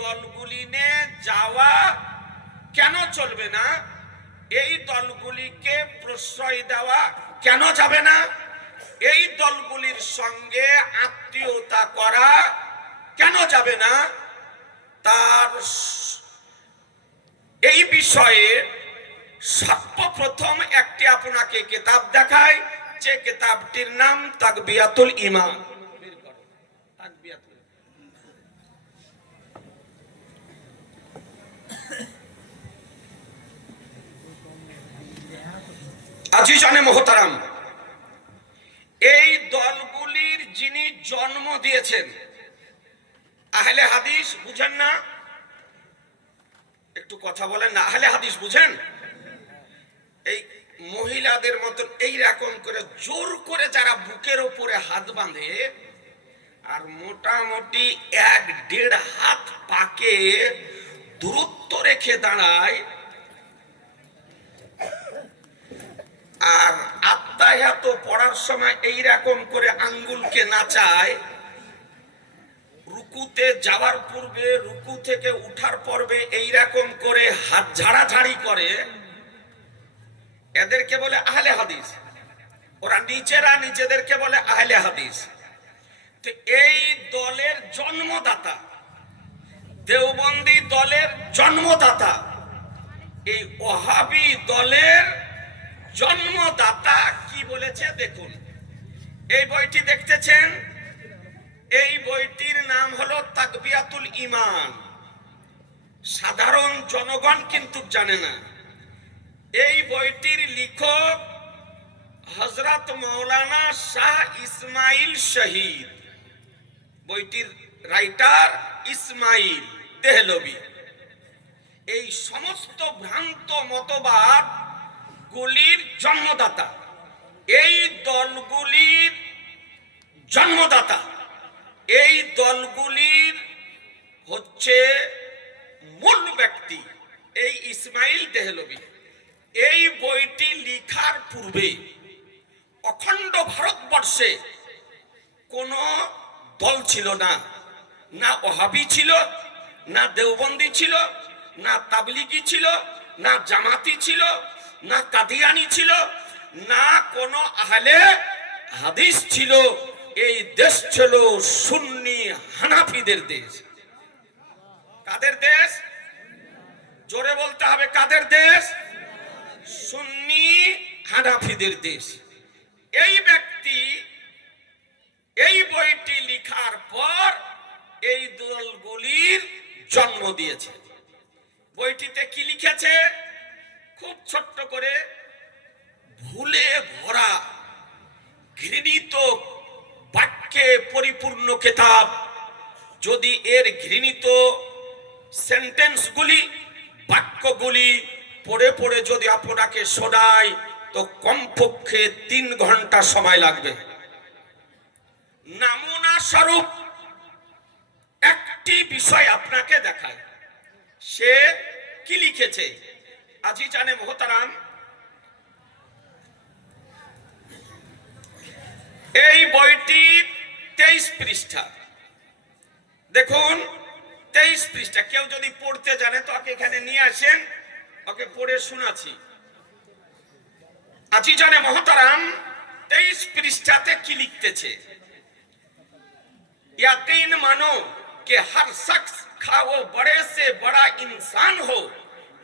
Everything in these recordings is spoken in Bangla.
দলগুলি নিয়ে যাওয়া কেন চলবে না? এই দলগুলিকে প্রশ্রয় দেওয়া কেন যাবে না? এই দলগুলির সঙ্গে আত্মীয়তা করা কেন যাবে না? তার এই বিষয়ে সর্বপ্রথম একটি আপনাকে কিতাব দেখায়, যে কিতাবটির নাম তাকবিয়াতুল ঈমান। আজিজানে মোহতারাম, এই দলগুলির যিনি জন্ম দিয়েছেন, আহলে হাদিস বুঝেন না? একটু কথা বলেন না। আহলে হাদিস বুঝেন? এই মহিলাদের মতন এইরকম করে জোর করে যারা বুকের ওপরে হাত বাঁধে আর মোটামুটি 1-1.5 হাত পাকে দূরত্ব রেখে দাঁড়ায়, আর আত্মায়াত পড়ার সময় এইরকম করে আঙ্গুলকে নাচায়, রুকুতে যাওয়ার পূর্বে, রুকু থেকে উঠার পর্বে এইরকম করে হাত ঝাড়াঝাড়ি করে, এদেরকে বলে আহলে হাদিস। ওরা নিজেরা নিজেদেরকে বলে আহলে হাদিস। তো এই দলের জন্মদাতা, দেওবন্দি দলের জন্মদাতা, এই ওহাবি দলের জন্মদাতা কি বলেছে দেখুন। এই বইটি দেখতেছেন, এই বইটির নাম হলো তাকবিয়াতুল ঈমান। সাধারণ জনগণ কিন্তু জানে না। এই বইটির লেখক হযরত মাওলানা শাহ ইসমাইল শহীদ, বইটির রাইটার ইসমাইল দেহলভী। এই সমস্ত ভ্রান্ত মতবাদ গুলির জন্মদাতা, এই দলগুলির জন্মদাতা, এই দলগুলির হচ্ছে মূল ব্যক্তি এই ইসমাইল দেহলভী। এই বইটি লেখার পূর্বে অখণ্ড ভারতবর্ষে কোন দল ছিল না। না ওহাবি ছিল, না দেওবন্দি ছিল, না তাবলিগি ছিল, না জামাতি ছিল, না কাদিয়ানি ছিল, না কোন আহলে হাদিস ছিল। এই দেশ ছিল সুন্নি হানাফিদের দেশ। কাদের দেশ? জোরে বলতে হবে, কাদের দেশ? সুন্নি হানাফিদের দেশ। এই ব্যক্তি এই বইটি লেখার পর এই দলগুলির জন্ম দিয়েছে। বইটিতে কি লিখেছে? খুব ছোট্ট করে, ভুলে ভরা ঘৃণিত বাক্যে পরিপূর্ণ কিতাব। যদি এর ঘৃণিত সেন্টেন্সগুলি, বাক্যগুলি পড়ে পড়ে যদি আপনাকে শোনায় তো কমপক্ষে 3 ঘন্টা সময় লাগবে। নমুনা স্বরূপ একটি বিষয় আপনাকে দেখায়। সে কি লিখেছে? আজিজানে মোহতারাম, এই বইটি 23 পৃষ্ঠা। দেখুন 23 পৃষ্ঠা। কেউ যদি পড়তে জানে তো ওকে এখানে নিয়ে আসেন, ওকে পড়ে শোনাচ্ছি। আজিজানে মোহতারাম 23 পৃষ্ঠাতে কি লিখতেছে? यकीन मानो कि हर शख्स खा वो बड़े से बड़ा इंसान हो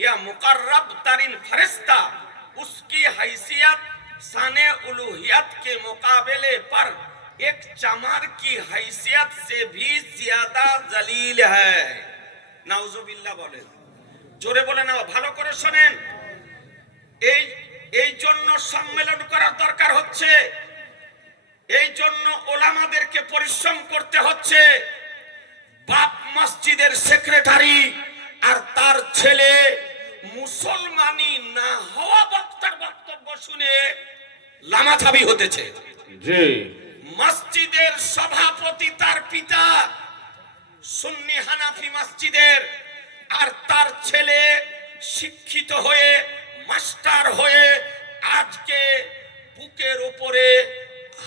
या मुकर्रब तरीन फरिश्ता, उसकी हैसियत शाने उलूहियत के मुकाबले पर एक चमार की हैसियत से भी ज्यादा जलील है। नाउजुबिल्लाह बोले, जोरे बोले ना, ভালো করে শুনেন। এই জন্য সম্মেলন করার দরকার হচ্ছে, এই জন্য ওলামাদেরকে পরিশ্রম করতে হচ্ছে। বাপ মসজিদের সেক্রেটারি আর তার ছেলে মুসলমানি না হওয়া বক্তার বক্তব্য শুনে লামাথাবি হতেছে। জি, মসজিদের সভাপতি তার পিতা সুন্নি হানাফি মসজিদের, আর তার ছেলে শিক্ষিত হয়ে মাস্টার হয়ে আজকে বুকের উপরে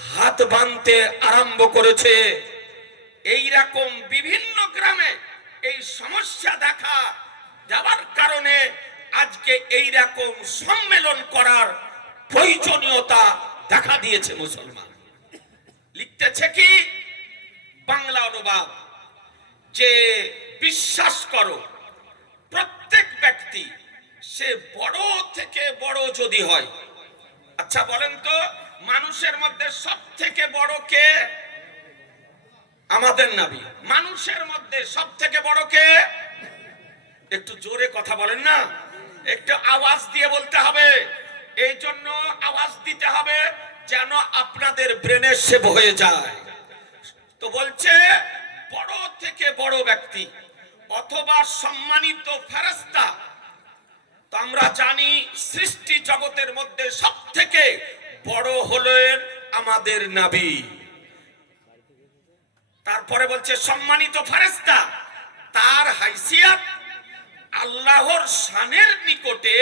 হাত বাঁধতে আরম্ভ করেছে। এই রকম বিভিন্ন গ্রামে এই সমস্যা দেখা দেওয়ার কারণে আজকে এই রকম সম্মেলন করার প্রয়োজনীয়তা দেখা দিয়েছে মুসলমান। লিখতেছে কি বাংলা অনুবাদ, যে বিশ্বাস করো প্রত্যেক ব্যক্তি সে বড় থেকে বড় যদি হয়। আচ্ছা বলেন তো, মানুষের মধ্যে সব থেকে বড় কে? আমাদের নবী। মানুষের মধ্যে সব থেকে বড় কে? একটু জোরে কথা বলেন না, একটু আওয়াজ দিয়ে বলতে হবে। এই জন্য আওয়াজ দিতে হবে যেন আপনাদের ব্রেনে সেভ হয়ে যায়। তো বলছে বড় থেকে বড় ব্যক্তি অথবা সম্মানিত ফেরেশতা। তো আমরা জানি সৃষ্টি জগতের মধ্যে সব থেকে বড় হলেন আমাদের নবী। তারপরে বলছে সম্মানিত ফেরেশতা, তার হাইসিয়ত আল্লাহর শানের নিকটে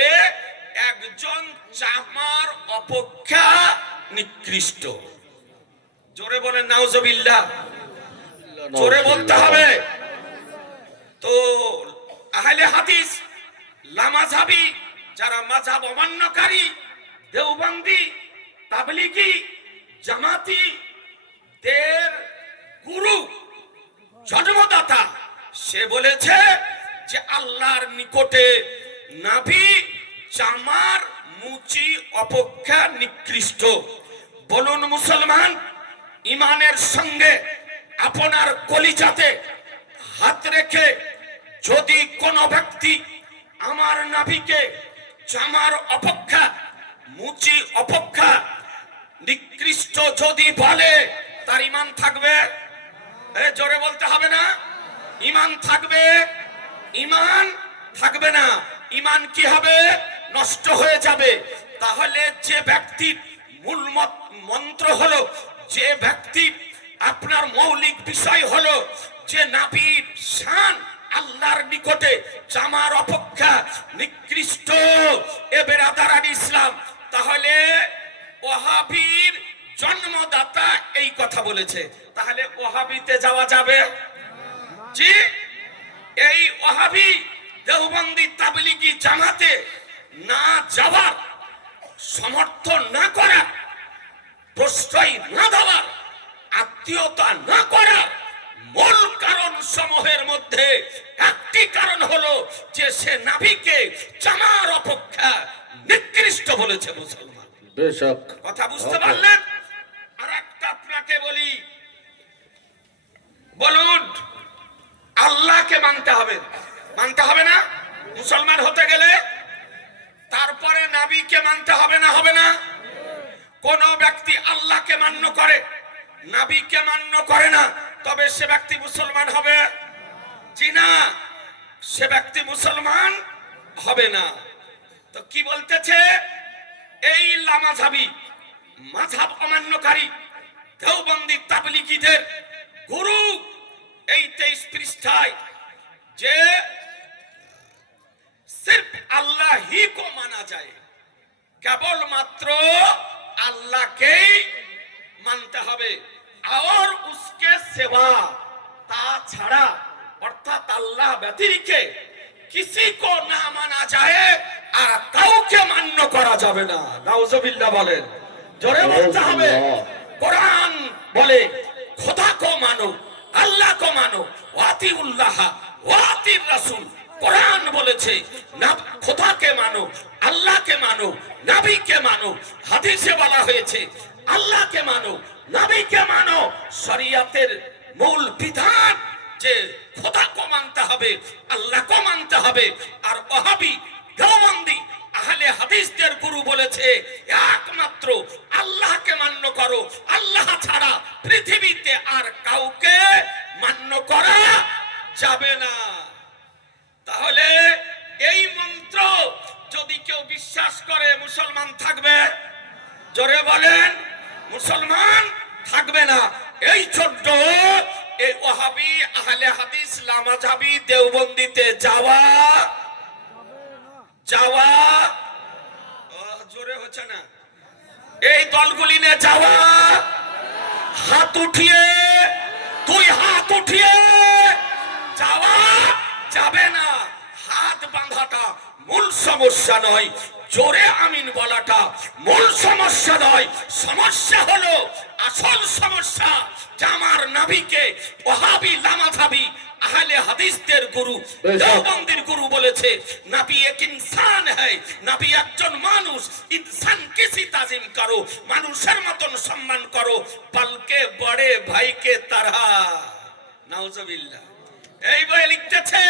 একজন চামার অপেক্ষা নিকৃষ্ট। জোরে বলেন নাউজুবিল্লাহ, জোরে বলতে হবে। তো আহলে হাদিস, লামাযহাবী, যারা মাযহাব অমান্যকারী, দেওবন্দি, তাবলিগি, জামাতি দের গুরু জন্মদাতা সে বলেছে যে আল্লাহর নিকটে নবী জামার মুচি অপেক্ষা নিকৃষ্ট। বলুন মুসলমান, ইমানের সঙ্গে আপনার কলিজাতে হাত রেখে যদি কোন ব্যক্তি আমার নবীকে জামার অপেক্ষা মুচি অপেক্ষা নিকৃষ্ট যদি বলে, তার ইমান থাকবে? জোরে বলতে হবে না, ইমান থাকবে? ইমান থাকবে না। ইমান কি হবে? নষ্ট হয়ে যাবে। তাহলে যে ব্যক্তির মূল মন্ত্র হলো, যে ব্যক্তির আপনার মৌলিক বিষয় হলো যে নবীর শান আল্লাহর নিকটে জামার অপেক্ষা নিকৃষ্ট, এ বেরাদারান ইসলাম, তাহলে ওয়াহাবীর জন্মদাতা এই কথা বলেছে। তাহলে ওয়াহাবিতে যাওয়া যাবে? জি, এই ওয়াহাবি, দেওবন্দি, তাবলিগি, জামাতে না যাওয়ার, সমর্থন না করার, প্রশ্রয় না দেওয়ার, আত্মীয়তা না করার মূল কারণ সমূহের মধ্যে একটি কারণ হলো যে সে নবীকে জামার অপেক্ষা নিকৃষ্ট বলেছে। মুসলমান বেশক কথা বুঝতে পারলেন? আর একটা আপনাকে বলি, বলুন আল্লাহকে মানতে হবে, মানতে হবে না মুসলমান হতে গেলে? তারপরে নবীকে মানতে হবে না, হবে না? কোন ব্যক্তি আল্লাহকে মান্য করে, নবীকে মান্য করে না, তবে সে ব্যক্তি মুসলমান হবে? জি না, সে ব্যক্তি মুসলমান হবে না। তো কি বলতেছে? এই লামাযহাবী, মাযহাব অমান্যকারী, দেওবন্দি, তাবলিগীদের গুরু এই 23 পৃষ্ঠায় যে सिर्फ अल्लाह ही को माना जाए, केवल मात्र अल्लाह के मानते हबे और उसके सेवा ता छाड़ा अर्थात अल्लाह व्यतिरिके किसी को ना माना जाए और काउके मान्य करा जाबे ना। नाउजुबिल्लाह बोलेन, जोरे बोलते हबे। कुरान बोले खुदा को मानो, अल्लाह को मानो, वातिउल्लाह वातिर रसूल। কোরআন বলেছে না খোদাকে মানো, আল্লাহকে মানো, নবীকে মানো। হাদিসে বলা হয়েছে আল্লাহকে মানো, নবীকে মানো। শরিয়তের মূল বিধান যে খোদাকে মানতে হবে, আল্লাহকে মানতে হবে। আর ওয়াহাবি, দেওবন্দি, আহলে হাদিসদের গুরু বলেছে একমাত্র আল্লাহকে মান্য করো, আল্লাহ ছাড়া পৃথিবীতে আর কাউকে মান্য করা যাবে না। তাহলে এই মন্ত্র যদি কেউ বিশ্বাস করে মুসলমান থাকবে? জোরে বলেন, মুসলমান থাকবে না। এই ছোট্ট এই ওয়াহাবি, আহলে হাদিস, লামাযহাবী, দেওবন্দিতে যাওয়া যাওয়া জোরে হচ্ছে না, এই দলগুলি নিয়ে যাওয়া, হাত উঠিয়ে, তুই হাত উঠিয়ে যাওয়া যাবে না। হাত বাঁধাটা মূল সমস্যা নয়, জোরে আমিন বলাটা মূল সমস্যা নয়। সমস্যা হলো, আসল সমস্যা যে আমার নবীকে ওয়াহাবি লামাযাবি আহলে হাদিসদের গুরু দেওবন্দির গুরু বলেছে নবী এক ইনসান হ্যায়, নবী একজন মানুষ। ইনসান কিসি তাজিম করো, মানুষের মতন সম্মান করো, বলকে বড়ে ভাইকে তারা। নাউজুবিল্লাহ। এই বই লিখতেছে,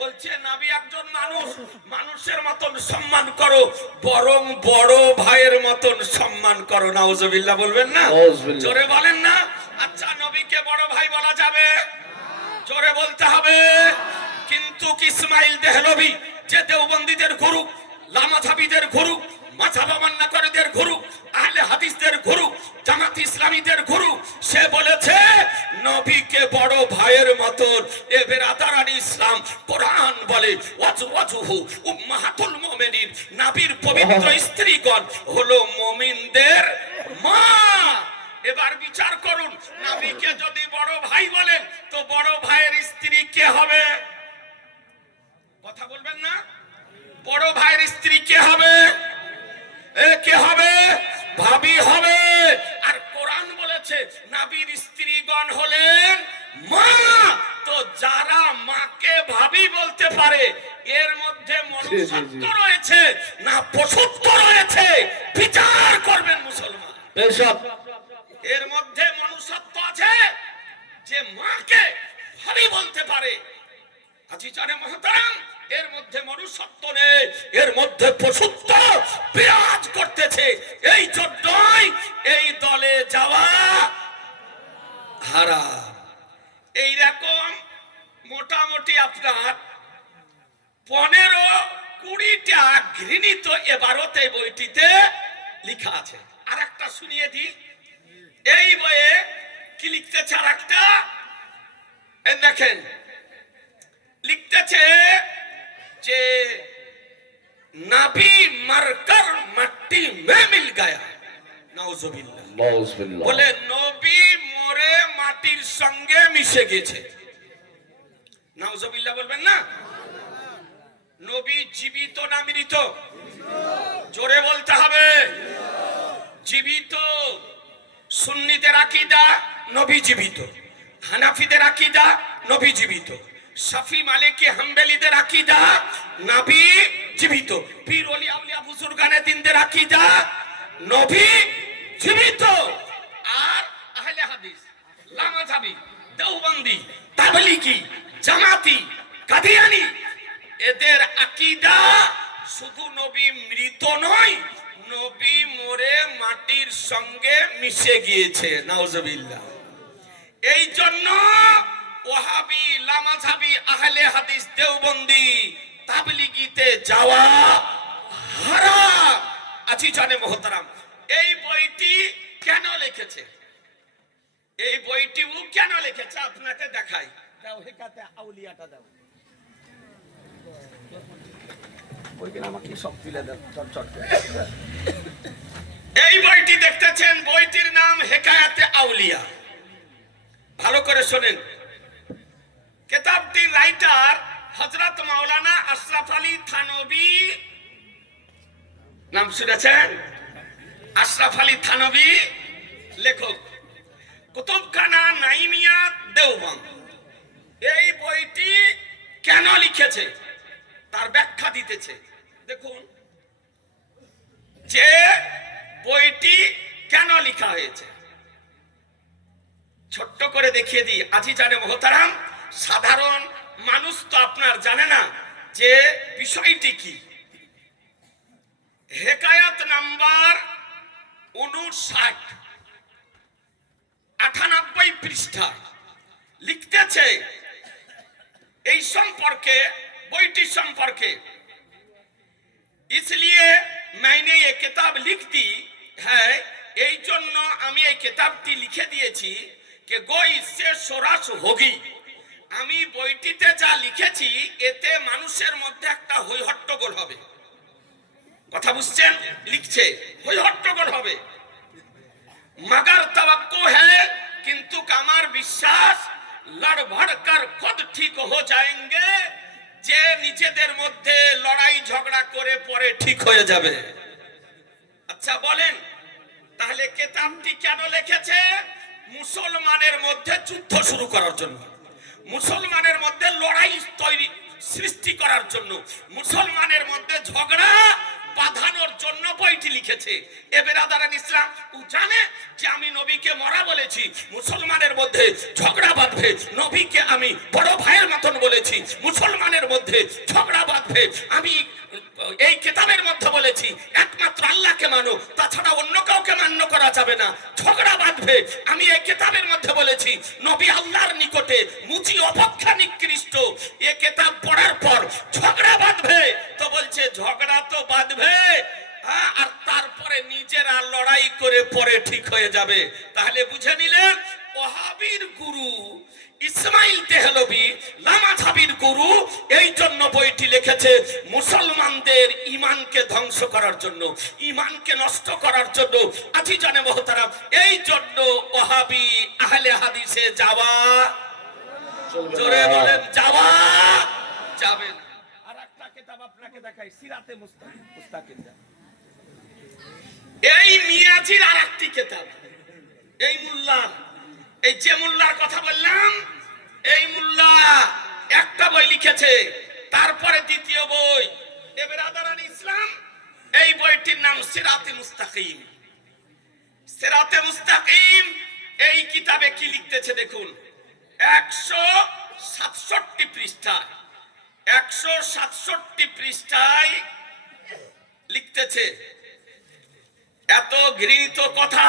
বলছে নবী একজন মানুষ, মানুষের মতন সম্মান করো, বরং বড় ভাইয়ের মতন সম্মান করো। নাউজুবিল্লাহ বলবেন না? জোরে বলেন না? আচ্ছা, নবীকে বড় ভাই বলা যাবে? জোরে বলতে হবে। কিন্তু ইসমাইল দেহলভি যে দেওবন্দীদের গুরু, লামাযাবিদের গুরু, মাযহাব মান্যকারীদের গুরু, আহলে হাদিসদের গুরু, জামাত ইসলামীদের গুরু, সে বলেছে নবীকে বড় ভাইয়ের মতন। এ বেরাদারানি ইসলাম, কোরআন বলে ওয়াজওয়াজুহু উম্মাহাতুল মুমিনিন, নবীর পবিত্র স্ত্রীগণ হলো মুমিনদের মা। এবার বিচার করুন, নবীকে যদি বড় ভাই বলেন তো বড় ভাইয়ের স্ত্রী কে হবে? কথা বলবেন না? বড় ভাইয়ের স্ত্রী কে হবে? কে হবে? ভাবি হবে। আর কোরআন বলেছে নবীর স্ত্রীগণ হলেন মা। তো যারা মাকে ভাবি বলতে পারে, এর মধ্যে মনুষ্যত্ব রয়েছে না পশুত্ব রয়েছে? বিচার করবেন মুসলমান। এর মধ্যে মনুষ্যত্ব আছে যে মাকে ভাবি বলতে পারে। আজিজানে মুহতারাম, এর মধ্যে মনুষ্যত্ব নেই, এর মধ্যে পশুত্ব বিরাজ করতেছে। এই জন্যই এই দলে যাওয়া হারাম। এইরকম মোটামুটি আপনার 15-20টা ঘৃণিত এবারতে বইটিতে লেখা আছে। আর একটা শুনিয়ে দিই, এই বইয়ে কি লিখতেছে? আর একটা দেখেন, লিখতেছে যে নবী মরকর মাটি মে মিল গয়া। নাউজুবিল্লাহ। বলে নবী মরে মাটির সঙ্গে মিশে গেছে। নাউজুবিল্লাহ বলবেন না? নবী জীবিত না মৃত? জোরে বলতে হবে। জীবিত। সুন্নিদের আকীদা নবী জীবিত, হানাফিদের আকীদা নবী জীবিত, শাফি মালিকি হাম্বলীদের আকীদা নবী জীবিত, পীর ওলি আউলিয়া বুজুর্গানে দ্বীনদের আকীদা নবী জীবিত। আর আহলে হাদিস, লামাযাবি, দেওবন্দি, তাবলীগী, জামাতি, কাদিয়ানী, এদের আকীদা শুধু নবী মৃত নয়, নবী মরে মাটির সঙ্গে মিশে গিয়েছে। নাউজুবিল্লাহ। এই জন্য ওয়াহাবি, লামাযাবি, আহলে হাদিস, দেওবন্দি, তাবলীগীতে যাওয়া হারাম। আজিজানে মুহতারাম, এই বইটি কেন লিখেছে? এই বইটি ও কেন লিখেছে আপনাকে দেখাই। দাও হেকাতে আউলিয়াটা দাও। এই বইটি দেখতেছেন, বইটির নাম হেকায়াতে আউলিয়া। ভালো করে শোনেন। কিতাবটির রাইটার হযরত মাওলানা আশরাফ আলী থানভী। নাম শুনেছেন? আশরাফ আলী থানভী লেখক। কুতুবখানা নাইমিয়া দেওবন্দ। এই বইটি কেন লিখেছে তার ব্যাখ্যা দিতেছে। দেখুন যে বইটি কেন লেখা হয়েছে, ছোট্ট করে দেখিয়ে দিই। আজিজানে মুহতারাম, সাধারণ মানুষ তো আপনার জানে না যে বিষয়টি কি। হেকায়াত নাম্বার 59, 98 পৃষ্ঠা লিখতেছে এই সম্পর্কে, বইটি সম্পর্কে। इसलिए मैंने ये किताब लिख दी है, এই জন্য আমি এই কিতাবটি লিখে দিয়েছি कि गो इससे सोरास होगी। আমি বইটিতে যা লিখেছি এতে মানুষের মধ্যে একটা হইহট্টগোল হবে। কথা বুঝছেন? লিখছে হইহট্টগোল হবে। मगर तवक्को है, কিন্তু আমার বিশ্বাস लड़ भड़ कर खुद ठीक हो जाएंगे, যে নিজেদের মধ্যে লড়াই ঝগড়া করে পরে ঠিক হয়ে যাবে। আচ্ছা বলেন, তাহলে কিতাবটি কেন লিখেছে? মুসলমানের মধ্যে যুদ্ধ শুরু করার জন্য, মুসলমানের মধ্যে লড়াই তৈরি সৃষ্টি করার জন্য, মুসলমানের মধ্যে ঝগড়া বাঁধানোর জন্য বইটি লিখেছে। এ বেরাদারান ইসলাম, ও জানে যে আমি নবীকে মরা বলেছি, মুসলমানের মধ্যে ঝগড়া বাঁধবে। নবীকে আমি বড় ভাইয়ের মতন বলেছি, মুসলমানের মধ্যে ঝগড়া বাঁধবে। আমি এই কিতাবের মধ্যে বলেছি একমাত্র আল্লাহকে মানো, তাছাড়া অন্য কাউকে মান্য করা যাবে না, ঝগড়া বাঁধবে। আমি এই কিতাবের মধ্যে বলেছি নবী আল্লাহর নিকটে মুচি অপেক্ষা নিকৃষ্ট। এই কিতাব পড়ার পর ঝগড়া বাঁধবে, তো বলছে ঝগড়া তো বাঁধবে আর তারপরে নিজেরা লড়াই করে পরে ঠিক হয়ে যাবে। তাহলে বুঝে নিলেন ওহাবির গুরু ইসমাইল তেহলবি লামাযহাবির গুরু এই জন্য বইটি লিখেছে মুসলমানদের ঈমানকে ধ্বংস করার জন্য, ঈমানকে নষ্ট করার জন্য। আজিজানে মুহতারাম, এই জন্য ওহাবি আহলে হাদিসে যাওয়া, জোরে বলেন যাওয়া যাবে না। আর একটা কিতাব আপনাকে দেখাই, সিরাতে মুস্তাকিম। এই মিয়াজির আরেকটি কিতাব, এই মুল্লার, এই যে মুল্লার কথা বললাম, এই মুল্লা একটা বই লিখেছে, তারপরে দ্বিতীয় বই। এ বেরাদারান ইসলাম, এই বইটির নাম সিরাতে মুস্তাকিম। সিরাতে মুস্তাকিম এই কিতাবে কি লিখতেছে দেখুন, 167 পৃষ্ঠা, 167 পৃষ্ঠায় লিখতেছে এত ঘৃণিত কথা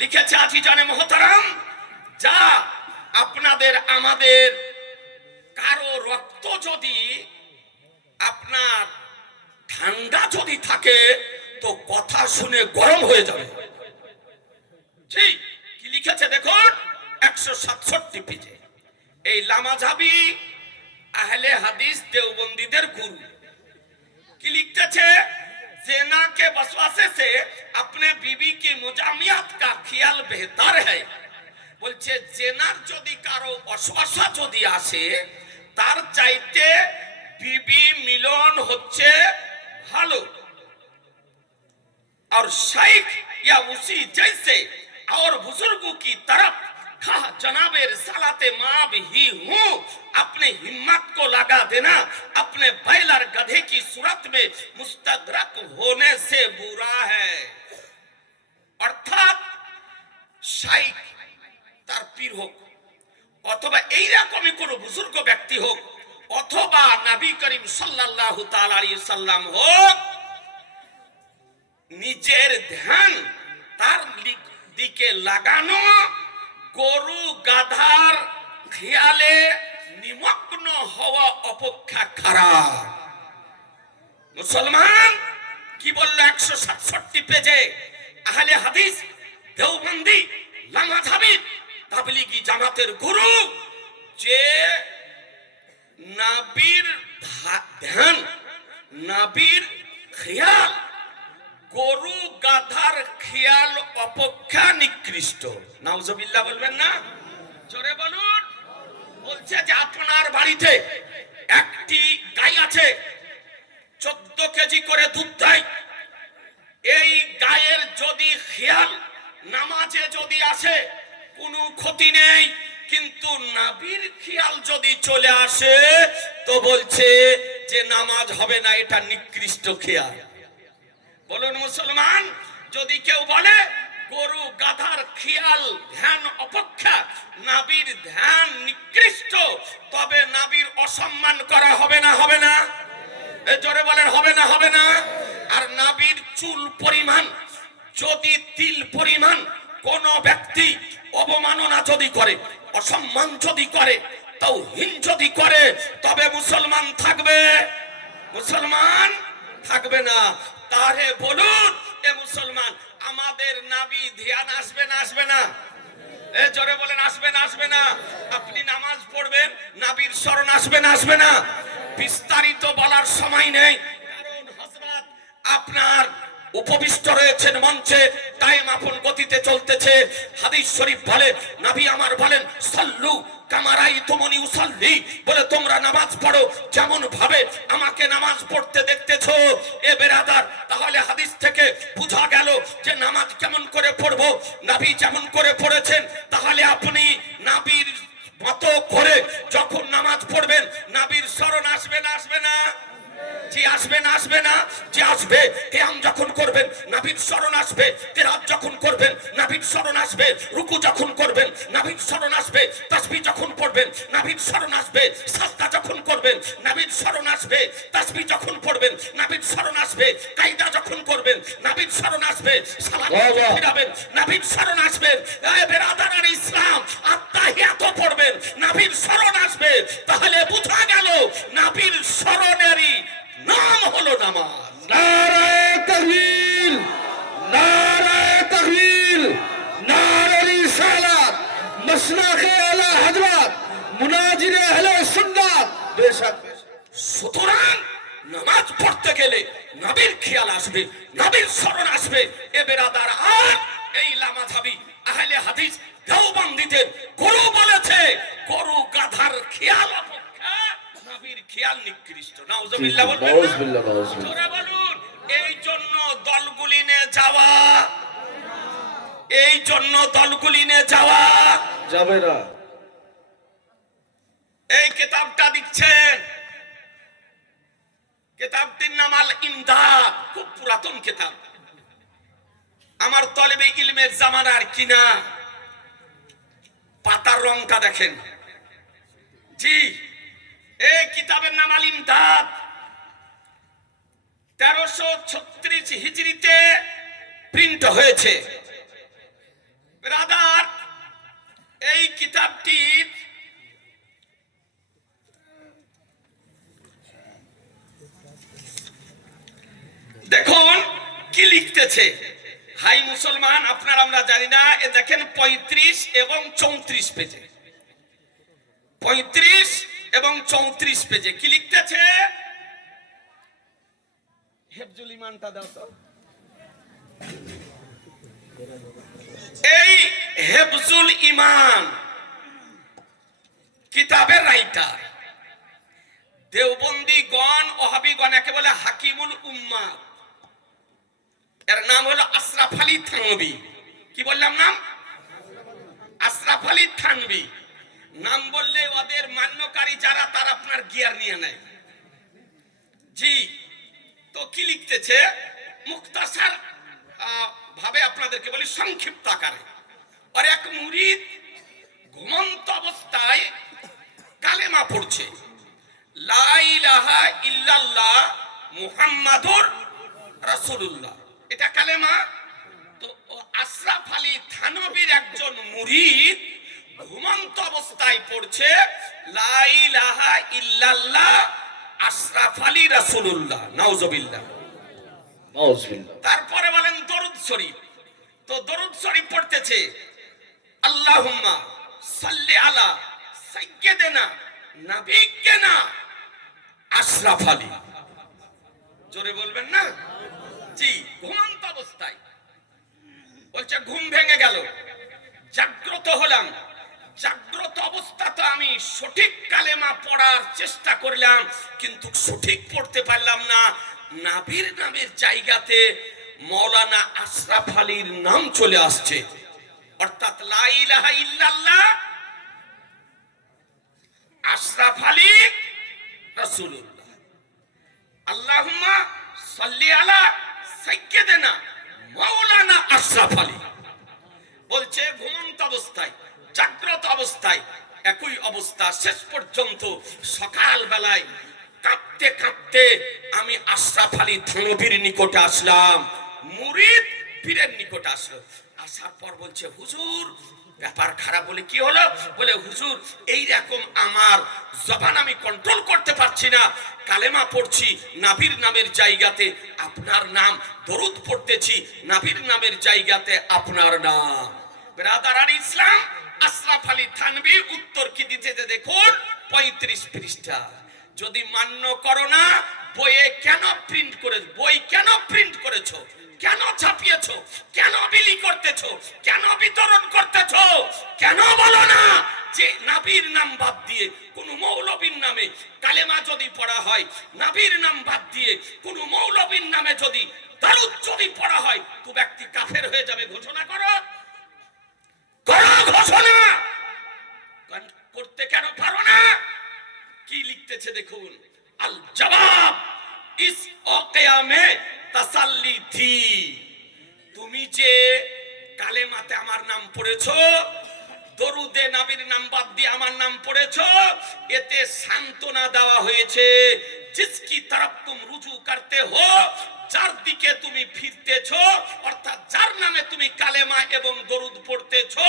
লিখেছে আজিজানে মুহতারাম, যা আপনাদের আমাদের কারো রক্ত যদি আপনার ঠান্ডা যদি থাকে তো কথা শুনে গরম হয়ে যাবে। ঠিক কি লিখেছে দেখুন 167 পেজে। এই লামাযহাবি আহলে হাদিস দেওবন্দীদের গুরু কি লিখতেছে, ज़िना के वसवासे से अपने बीवी की मुजामियात का ख्याल बेहतर है। বলছে জেনার যদি কারো অশ্বাসা যদি আসে তার চাইতে বিবি মিলন হচ্ছে ভালো। और शेख या उसी जैसे और बुजुर्गों की तरफ खा जनाबे रिसालत माँ भी हूँ, अपने हिम्मत को लगा देना अपने बैल और गधे की सूरत में मुस्तदरक होने से बुरा है। अर्थात शेख তার পীর হোক অথবা এই রকমই কোন বুজুর্গ ব্যক্তি হোক অথবা নবী করিম সাল্লাল্লাহু তাআলা আলাইহি সাল্লাম হোক, নিজের ধ্যান তার দিকে লাগানো গরু গাধার খেয়ালে নিমগ্ন হওয়া অপেক্ষা খারাপ। মুসলমান কি বলল 167 পেজে আহলে হাদিস দেওবন্দি লামাযহাবি তাবলীগী জামাতের গুরু, যে নবীর ধ্যান নবীর খেয়াল গরু গাধার খেয়াল অপেক্ষা নিকৃষ্ট। নাউজুবিল্লাহ বলবেন না, জোরে বলুন। বলছে যে আপনার বাড়িতে একটি গাই আছে, 14 কেজি করে দুধ দেয়। এই গায়ের যদি খেয়াল নামাজে যদি আসে কোনো ক্ষতি নেই, কিন্তু নবীর খেয়াল যদি চলে আসে তো বলছে যে নামাজ হবে না, এটা নিকৃষ্ট খেয়াল। বলুন মুসলমান, যদি কেউ বলে গরু গাধার খেয়াল ধ্যান অপেক্ষা নবীর ধ্যান নিকৃষ্ট, তবে নবীর অসম্মান করা হবে না, হবে না? জোরে বলেন হবে না, হবে না? আর নবীর চুল পরিমাণ যদি তিল পরিমাণ কোন ব্যক্তি অবমাননা যদি করে, অসম্মান যদি করে, তাওহীন যদি করে, তবে মুসলমান থাকবে? মুসলমান থাকবে না। তারে বলুন এ মুসলমান, আমাদের নবী ধ্যান আসবে না, আসবে না? এ জোরে বলেন আসবে না, আসবে না? আপনি নামাজ পড়বেন, নবীর স্মরণ আসবে না, আসবে না? বিস্তারিত বলার সময় নেই, কারণ হযরত আপনার উপবিষ্ট রয়েছেন মঞ্চে, টাইম আপন গতিতে চলতেছে। হাদিস শরীফ বলে, নবী আমার বলেন সাল্লু কামারাই তুমনি উসাল্লি, বলে তোমরা নামাজ পড়ো যেমন ভাবে আমাকে নামাজ পড়তে দেখতেছো। এ বেরাদার, তাহলে হাদিস থেকে বোঝা গেল যে নামাজ কেমন করে পড়বো, নবী যেমন করে পড়েছেন। তাহলে আপনি নবীর মতো করে যখন নামাজ পড়বেন, নবীর স্মরণ আসবে না আসবে না? জি আসবে না আসবে না? জি আসবে। কিয়াম যখন করবেন নবীর স্মরণ আসবে, কিরাত যখন করবেন নবীর স্মরণ আসবে, রুকু যখন করবেন নবীর স্মরণ আসবে, তাসবিহ যখন পড়বেন নবীর স্মরণ আসবে, সাজদা যখন করবেন নবীর স্মরণ আসবে, তাসবিহ যখন পড়বেন নবীর স্মরণ আসবে, কায়দা যখন করবেন নবীর স্মরণ আসবে, সালাত যখন ফিরাবেন নবীর স্মরণ আসবে। এ বেরাদার ইসলাম, আত্তাহিয়াত পড়বেন নবীর স্মরণ আসবে। তাহলে বোঝা গেল নবীর স্মরণেরই নাম হলো নামাজ। নারায়ে তাকবীর, নারায়ে তাকবীর, নারে রিসালাত, মাসলাকে আলা হযরত, মুনাজিরে আহলে সুন্নাত। বেশক সুতরাং নামাজ পড়তে গেলে নবীর খেয়াল আসবে, নবীর স্মরণ আসবে। এ বেরাদার, আর এই লামাযাবি আহলে হাদিস দেওবন্দীদের গরু বলেছে, গরু গাধার খেয়াল অপেক্ষা নবীর খেয়াল নিকৃষ্ট। নাউজুবিল্লাহ বলবেন না? নাউজুবিল্লাহ, নাউজুবিল্লাহ। জোরে বলুন। এই জন্য দলগুলি নিয়ে যাওয়া, এই জন্য দলগুলি নিয়ে যাওয়া যাবে না। এই কিতাবটা দিচ্ছেন, কিতাবটির নাম আল ইমদাদ, খুব পুরাতন কিতাব, আমার তলেবে ইলমের জামানার কিনা। পাতার রংটা দেখেন। জি, এই কিতাবের নাম আল ইমদাদ, 1336 হিজরিতে প্রিন্ট হয়েছে। ব্রাদার, এই কিতাবটির দেখুন কি লিখতেছে। হাই মুসলমান, আপনারা আমরা জানি না। এ দেখেন 35 এবং 34 পেজে, 35 এবং 34 পেজে কি লিখতেছে। হেফজুল ইমানটা দাও তো। এই হেফজুল ইমান কিতাবের রাইটার দেওবন্দি গণ, ওহাবীগণ, একে বলে হাকিমুল উম্মাহ। এর নাম হলো আশরাফ আলী থানভী। কি বললাম নাম? আশরাফ আলী থানভী। নাম বললে ওদের মান্যকারী যারা, তারা আপনার গিয়ার নিয়ে নেয়। জি, তো কি লিখতেছে মুখতাসার ভাবে আপনাদেরকে বলি, সংক্ষিপ্ত আকারে। আর এক মুরিদ ঘুমন্ত অবস্থায় কালেমা পড়ছে, লা ইলাহা ইল্লাল্লাহ মুহাম্মাদুর রাসূলুল্লাহ, এটা কালেমা। তো আশরাফ আলী থানভীর একজন মুরিদ ঘুমন্ত অবস্থায় পড়ছে লা ইলাহা ইল্লাল্লাহ আশরাফ আলী রাসূলুল্লাহ। নাউজুবিল্লাহ, নাউজুবিল্লাহ। তারপরে বলেন দরুদ শরীফ। তো দরুদ শরীফ পড়তেছে, আল্লাহুম্মা সাল্লি আলা সাইয়্যিদিনা নাবিয়্যিনা আশরাফ আলী। জোরে বলবেন না? জি, ঘুমন্ত অবস্থায় বলছে, ঘুম ভেঙে গেল, জাগ্রত হলাম। জাগ্রত অবস্থাতে আমি সঠিক কালেমা পড়ার চেষ্টা করলাম, কিন্তু সঠিক পড়তে পারলাম না। নাবির নামের জায়গাতে মাওলানা আশরাফ আলীর নাম চলে আসছে, অর্থাৎ লা ইলাহা ইল্লাল্লাহ আশরাফ আলী রাসূলুল্লাহ, আল্লাহুম্মা সাল্লি আলা সাইয়্যিদিনা মাওলানা আশরাফ আলী। বলছে ঘুমন্ত অবস্থায়, জাগ্রত অবস্থায়, একই অবস্থা। শেষ পর্যন্ত সকাল বেলায় কাঁপতে কাঁপতে আমি আশরাফ আলী থানভীর নিকটে আসলাম, মুরিদ পীরের নিকটে আসলো। আসার পর বলছে, হুজুর ব্যাপার খারাপ। বলে কি হলো? বলে হুজুর এই রকম আমার জবান আমি কন্ট্রোল করতে পারছি না, কালেমা পড়ছি, নাবির নামের জায়গাতে আপনার নাম, দরুদ পড়তেছি, নাবির নামের জায়গাতে আপনার নাম। ব্রাদার আর ইসলাম, আশরাফ আলী থানভী উত্তর কি দিতে দেখুন 35 পৃষ্ঠা। যদি মান্য করো না, বইয়ে কেন প্রিন্ট করে, বই কেন প্রিন্ট করেছো, কেন ছাপিয়েছো, কেন বিলি করতেছো, কেন বিতরণ করতেছো? কেন বলো না যে নবীর নাম বাদ দিয়ে কোন মৌলবীর নামে কালেমা যদি পড়া হয়, নবীর নাম বাদ দিয়ে কোন মৌলবীর নামে যদি দরুদ যদি পড়া হয় তো ব্যক্তি কাফের হয়ে যাবে? ঘোষণা করো, করো ঘোষণা। করতে কেন পারো না? কি লিখতেছে দেখুন, আল জবাব ইস ওয়াকিয়া মে তাসাল্লি থি। তুমি যে কালেমাতে আমার নাম পড়েছো, দরুদে নবীর নাম বাদ দিয়ে আমার নাম পড়েছো, এতে সান্ত্বনা দেওয়া হয়েছে জিসকি তরফ তুম রুজু করতে হো, যার দিকে তুমি ফিরতেছো, অর্থাৎ যার নামে তুমি কালেমা এবং দরুদ পড়তেছো,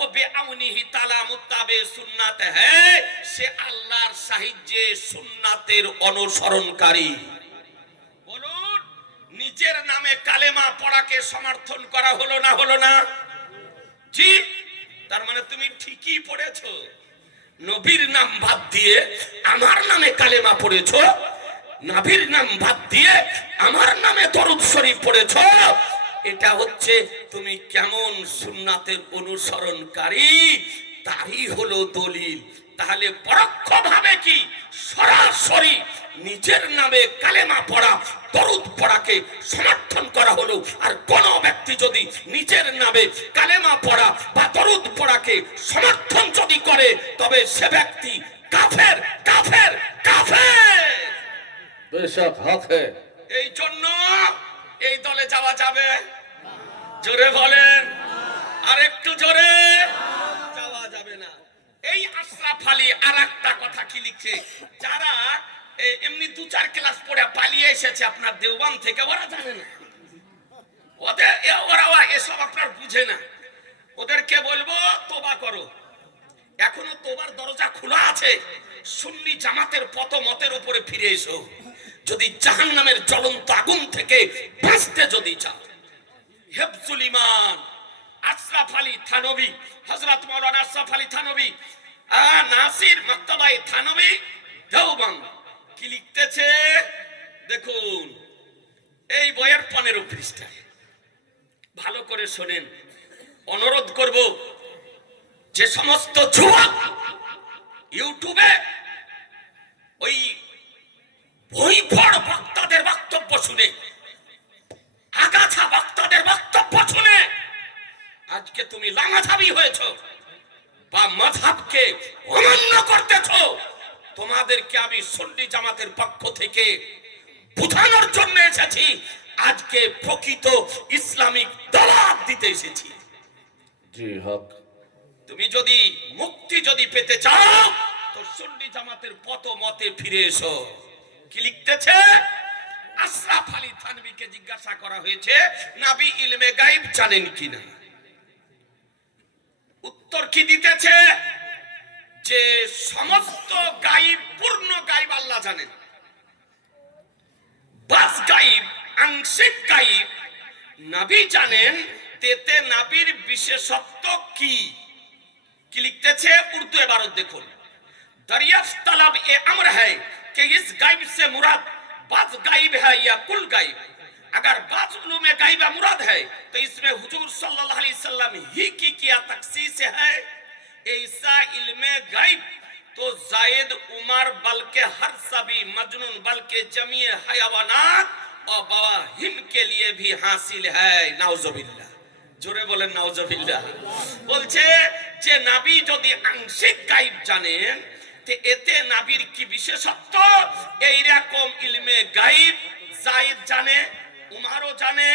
ও বেআউনিহি তাআলা মুত্তাবে সুন্নাত হ্যায়, সে আল্লাহর সাহায্যে সুন্নাতের অনুসরণকারী। বলুন, নিজের নামে কালেমা পড়াকে সমর্থন করা হলো না হলো না? জি। তার মানে তুমি ঠিকই পড়েছো, নবীর নাম বাদ দিয়ে আমার নামে কালেমা পড়েছো, নবীর নাম বাদ দিয়ে আমার নামে দরুদ শরীফ পড়েছো। এটা হচ্ছে তুমি কেমন সুন্নাতের অনুসরণকারী, তারই হলো দলিল। তাহলে পরোক্ষভাবে কি সরাসরি নিজের নামে কালেমা পড়া, দরুদ পড়াকে সমর্থন করা হলো। আর কোন ব্যক্তি যদি নিজের নামে কালেমা পড়া বা দরুদ পড়াকে সমর্থন যদি করে, তবে সে ব্যক্তি কাফের, কাফের, কাফের। বেশক হক হ্যায়। এই জন্য এই দলে যাওয়া যাবে? জোরে বলেন, আর একটু জোরে। যাওয়া যাবে না। এই আশরাফ আলী আর একটা কথা কি লিখছে, যারা এমনি 2-4 ক্লাস পড়ে পালিয়ে এসেছে আপনার দেওবন্দ থেকে, ওরা জানে না, ওরা এসব আপনার বুঝে না। ওদেরকে বলবো তোবা করো, এখনো তোবার দরজা খোলা আছে। সুন্নি জামাতের পত মতের উপরে ফিরে এসো, যদি জাহান্নামের জ্বলন্ত আগুন থেকে বাঁচতে যদি চাও। হিফজুল ঈমান আশরাফ আলী থানভী, হযরত মাওলানা আশরাফ আলী থানভী, নাসির মাকতাবায়ে থানভী দেওবন্দ, কি লিখতেছে দেখুন এই বইয়ের 15 পৃষ্ঠায়। ভালো করে শোনেন, অনুরোধ করব যে সমস্ত যুবক ইউটিউবে ওই বইপড় বক্তাদের বক্তব্য শুনে, আগাছা বক্তাদের বক্তব্য শুনে আজকে তুমি লাঙাছাবি হয়েছ বা মাযহাবকে অমান্য করতেছ, তোমাদেরকে আমি সুন্নি জামাতের পক্ষ থেকে বুঝানোর জন্য এসেছি। আজকে প্রকৃত ইসলামিক দাওয়াত দিতে এসেছি। জি হক। তুমি যদি মুক্তি যদি পেতে চাও তো সুন্নি জামাতের পত মতে ফিরে এসো। কি লিখতেছে, আশরাফ আলী থানভীকে জিজ্ঞাসা করা হয়েছে নবী ইলমে গায়ব জানেন কিনা। উত্তর কি দিতেছে, যে সমস্ত গায়ব, পূর্ণ গায়ব আল্লাহ জানেন, বাস গায়ব, আংশিক গায়ব নবী জানেন। তেতে নবীর বিশেষত্ব কি? কি লিখতেছে উর্দু ইবারত দেখুন, दरियाफ्त तलब ए अम्र है कि इस गायब से मुराद बाज गायब है या कुल गायब। अगर बाज उलूमे गायब मुराद है तो इसमें हुजूर सल्लल्लाहु अलैहि वसल्लम ही की क्या तखसीस है। ऐसा इल्मे गायब तो जायद उमर बल्कि हर सभी मजनून बल्कि जमीए हयावानात और बवाहिम के लिए भी हासिल है। नाउजुबिल्लाह, জোরে বলেন নাউজুবিল্লাহ। বলছে যে নবী যদি আংশিক গায়ব জানেন, এতে নবীর কি বিশেষত্ব? এইরকম ইলমে গায়ব যায়েদ জানে, উমারও জানে,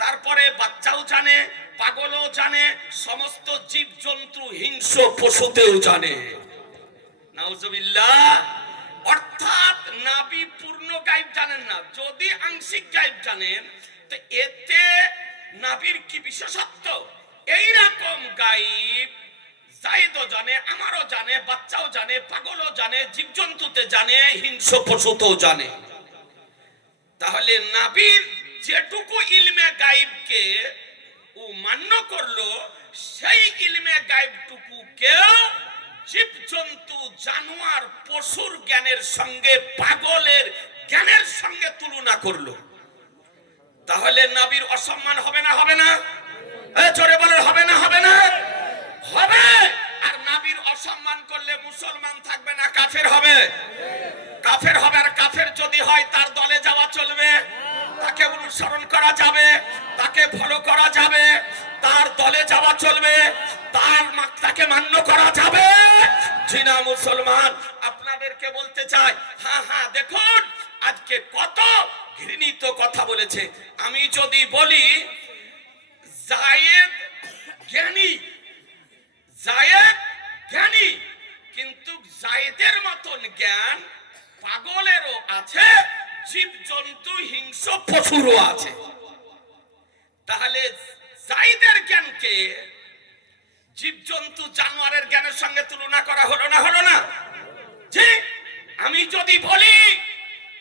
তারপরে বাচ্চাও জানে, পাগলও জানে, সমস্ত জীব জন্তু হিংস্র পশুতেও জানে। নাউজুবিল্লাহ। অর্থাৎ নবী পূর্ণ গায়ব জানেন না, যদি আংশিক গায়ব জানেন তো এতে নবীর কি বিশেষত্ব? এইরকম গায়ব যায়েদও জানে, আমারও জানে, বাচ্চাও জানে, পাগলও জানে, জীবজন্তুতে জানে, হিংস্র পশুতেও জানে। তাহলে নবীর যেটুকু ইলমে গায়বকে ও মান্য করলো, সেই ইলমে গায়বটুকু কেউ জীবজন্তু, জানোয়ার, পশুর জ্ঞানের সঙ্গে পাগলের জ্ঞানের সঙ্গে তুলনা করলো, তাহলে নবীর অসম্মান হবে না হবে না? জোরে বলেন হবে না হবে না? হবে। আর নবীর অসম্মান করলে মুসলমান থাকবে না কাফের হবে? কাফের হবে। আর কাফের যদি হয় তার দলে যাওয়া চলবে, তাকে অনুসরণ করা যাবে, তাকে ফলো করা যাবে, তার দলে যাওয়া চলবে, তাকে মান্য করা যাবে। জিনা মুসলমান আপনাদেরকে বলতে চাই, হ্যাঁ হ্যাঁ দেখুন আজকে কত ঘৃণিত কথা বলেছে। আমি যদি বলি জায়েদ জ্ঞানী, জায়েদ জ্ঞানী, কিন্তু জায়েদের মতন জ্ঞান পাগলেরও আছে, জীবজন্তু হিংস্র পশুরও আছে। তাহলে জায়েদের জ্ঞানকে জীবজন্তু জানোয়ারের জ্ঞানের সঙ্গে তুলনা করা হলো না হলো না? জি। আমি যদি বলি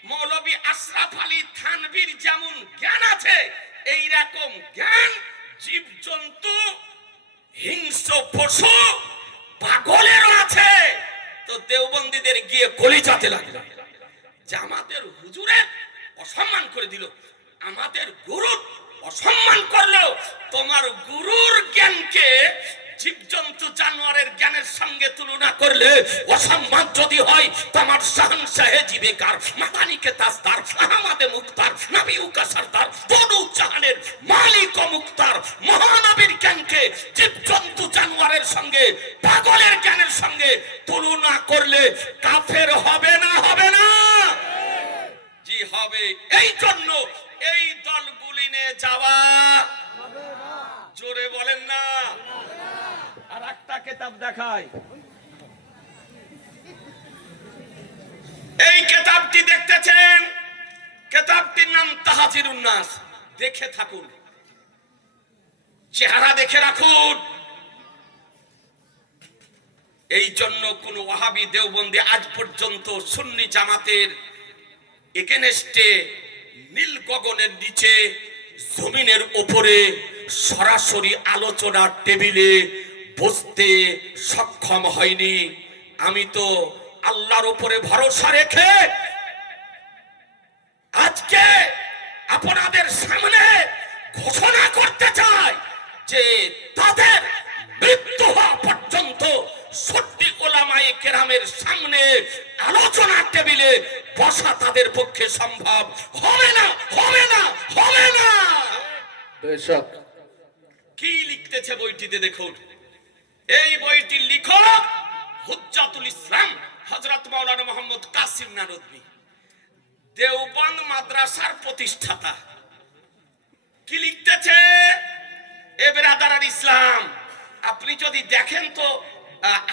মৌলভী আশরাফ আলী থানভীর যেমন জ্ঞান আছে, এই রকম জ্ঞান জীবজন্তু হিংস্র পশু পাগলেরও আছে, তো দেওবন্দীদের গিয়ে কলিজাতে লাগলো যে আমাদের হুজুরের অসম্মান করে দিল, আমাদের গুরুর অসম্মান করলো। তোমার গুরুর জ্ঞানকে জীবজন্তু জানোয়ারের জ্ঞানের সঙ্গে তুলনা করলে অসম্মান যদি হয়, তোমার শাহনশাহে জীবেকার মাদানিকে তাজদার আহমদে মুক্তার নবীউকা সরদার বনু জাহানের মালিক ও মুক্তার মহানবীর জ্ঞানকে জীবজন্তু জানোয়ারের সঙ্গে পাগলের জ্ঞানের সঙ্গে তুলনা করলে কাফের হবে না হবে না? জি হবে। এই জন্য এই দলগুলি নিয়ে যাওয়া জোরে বলেন না। আর একটা কিতাব দেখায়, এই কিতাবটি দেখতেছেন, কিতাবটির নাম তাহজিরুন নাস। দেখে থাকুন, চেহারা দেখে রাখুন। এই জন্য কোন ওয়াহাবি দেওবন্দি আজ পর্যন্ত সুন্নি জামাতের এগেনস্টে নীল গগনের নিচে জমিনের উপরে সরাসরি আলোচনার টেবিলে বসতে সক্ষম হয়নি। আমি তো আল্লাহর উপরে ভরসা রেখে আজকে আপনাদের সামনে ঘোষণা করতে চাই যে তাদের মৃত্যু হওয়া পর্যন্ত সত্যি ওলামায়ে কেরামের সামনে আলোচনার টেবিলে বসা তাদের পক্ষে সম্ভব হবে না হবে না হবে না। বেশক। কি লিখতেছে বইটিতে দেখুন। এই বইটির লেখক হুজ্জাতুল ইসলাম হযরত মাওলানা মুহাম্মদ কাসিম নানুতুবি, দেওবন্দ মাদ্রাসার প্রতিষ্ঠাতা। কি লিখতেছে? এ বেরাদার ইসলাম, আপনি যদি দেখেন তো